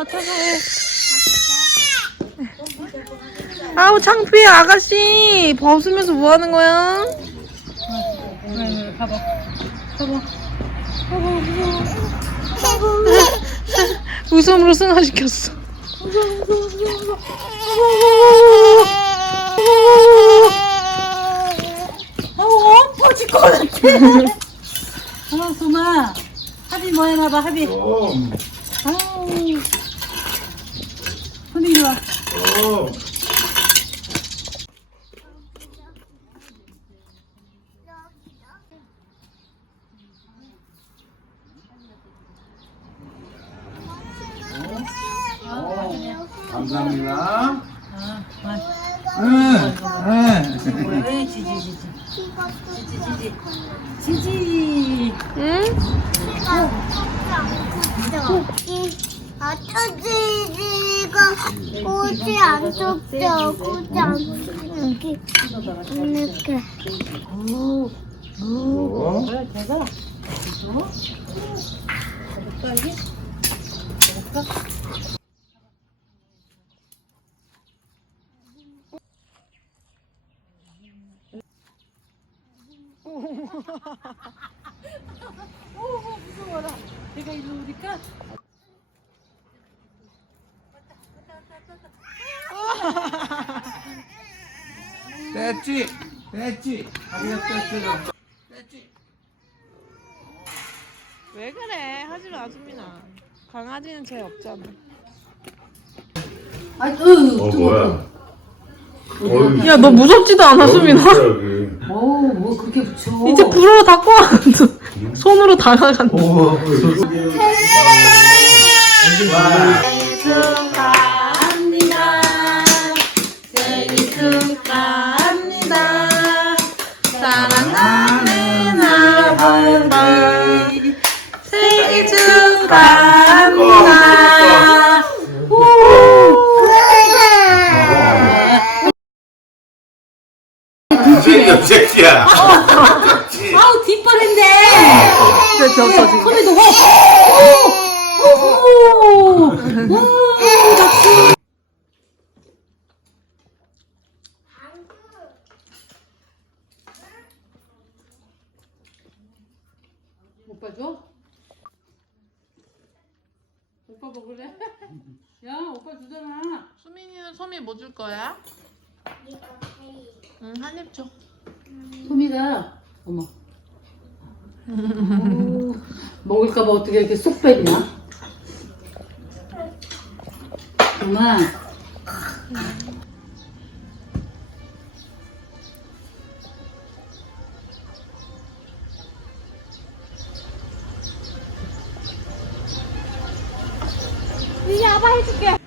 해. 아우 창피해 아가씨 벗으면서 뭐 하는 거야? 봐봐. 봐봐. 웃음으로 승화시켰어. 어우, 엎어질 것 같아. 어, 소마. 합이 뭐 해놔봐, 합이. 좀. 아우. 손이 이리 와. 좀. 감사합니다. 아, 아. 응, 응. 왜 지지, 지지. 지지, 지지. 지지. 응? 어 쩌지지가 꽃이 안 좁죠 꽃이 안 이렇게 이렇게 오, 오. 대가. 어? 해볼까, 이게? 해볼까? 오, 무서워라. 내가 일로 오니까. 됐지? 됐지? 됐지? 됐지? 왜 그래? 하지 마, 수민아. 강아지는 죄 없잖아. 아, 으, 어, 뭐야? 어이, 야, 너 무섭지도 않아, 수민아. 여기. 오, 뭐 그렇게 붙여. 이제 불어 닦고 왔어. 손으로 다가간다. 오, 축하합 오. 오빠 줘? 오빠 먹을래? 야, 오빠 주잖아. 수민이는 소미 뭐 줄 거야? 응, 한 입 줘. 소미가 어머. 오, 먹을까봐 어떻게 이렇게 쏙 빼냐? 엄마. 미니 아빠 해줄게.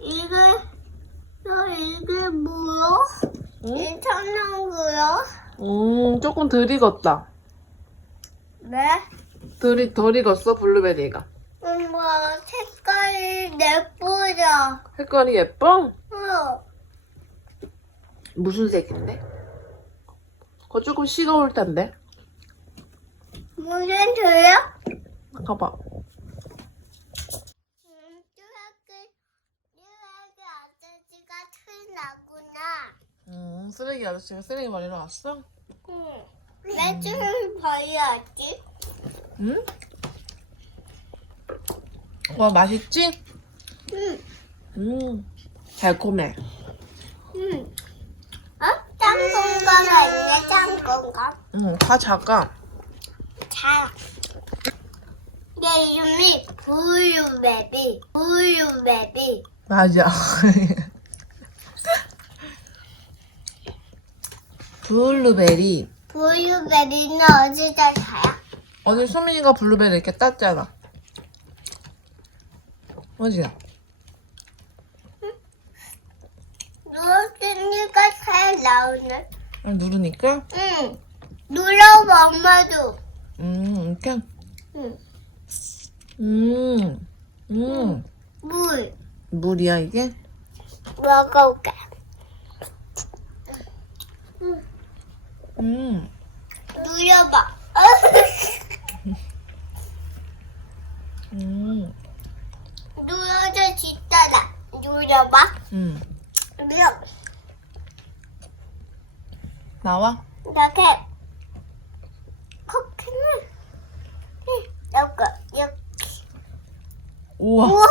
이게 저 이게 뭐야? 이 천왕구요? 음, 조금 덜 익었다. 네? 덜, 덜 익었어, 블루베리가. 엄마 색깔이 예쁘죠? 색깔이 예뻐? 응. 무슨 색인데? 그거 조금 식어올 텐데. 물은 줘요? 가봐. 음, 뚜하게 뚜하게 아저씨가 틀나구나. 음, 쓰레기 아저씨가 쓰레기 버리러 왔어? 응. 내 틀을 봐야지. 응? 와, 맛있지? 응. 음, 달콤해. 응. 어? 짱 건강 아니야? 짱 건강? 응, 다 작아. 자. 내 이름이 블루베비. 블루베비. 맞아. 블루베리. 블루베리는 어디다 사요? 어제 수민이가 블루베리 이렇게 땄잖아. 어디야? 누웠으니까 잘 나오네. 아, 누르니까? 응. 눌러봐, 엄마도. 음, 이렇게? 응. 음, 음. 물. 물이야, 이게? 먹어볼게. 음. 눌려봐. 음. 눌러져 진짜다. 눌려봐. 음. 눌려. 나와? 이렇게. 커피는 이렇게 이렇게. 우와. 우와,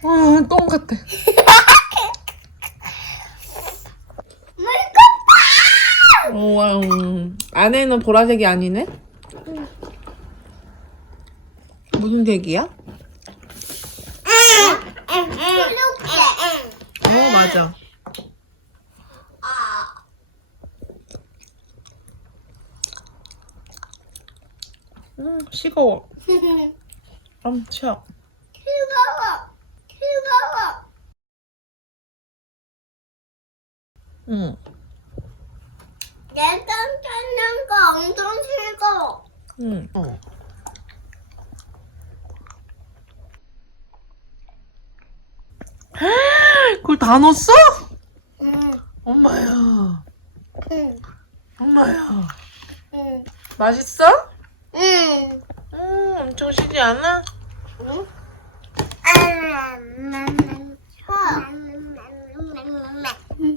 그 와, 똥 같아. 물컵. 우와, 음. 안에는 보라색이 아니네? 무슨 색이야? 어, 맞아. 음. 뜨거워. 뜨거워. 응. 내가 찾는 거 엄청 즐거워. 응. 어. 그걸 다 넣었어? 응. 엄마야. 응. 엄마야. 응. 맛있어? 응. 음, 엄청 시지 않아? 응? 응,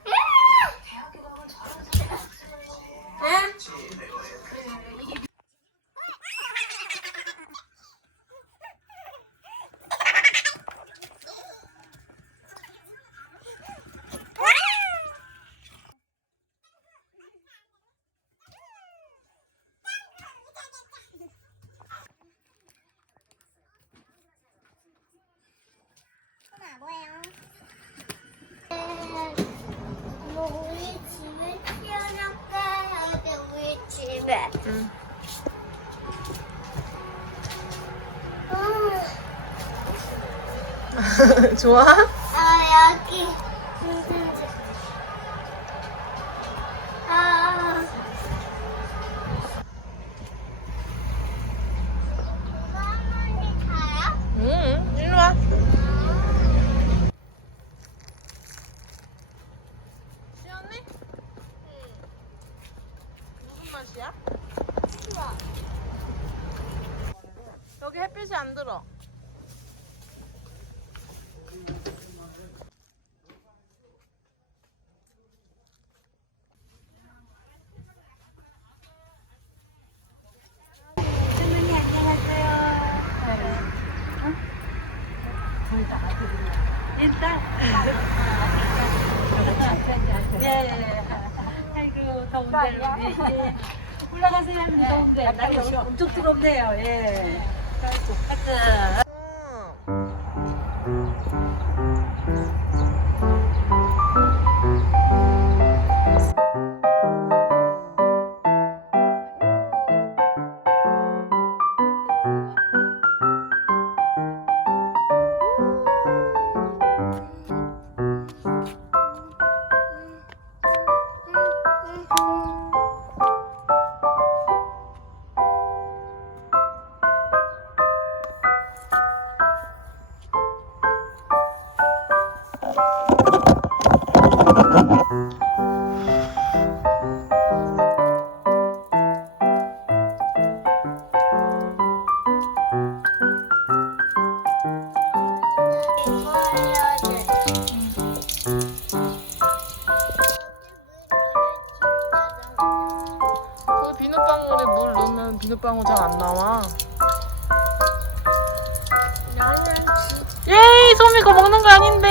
집에. 응. 음, 좋아? 아 여기. 아. 할머니 가요? 응, 일로 와. 시원해? 무슨 맛이야? 여기 햇빛이 안 들어. 할머니 안녕하세요. 일단 예, 예. 아이고 더운데 우리 예. 올라가세요 할머니 더운데 날이 엄청 뜨겁네요. 예. 아이고 비눗방울 잘 안 나와. 나는 예이, 소미 거 먹는 거 아닌데.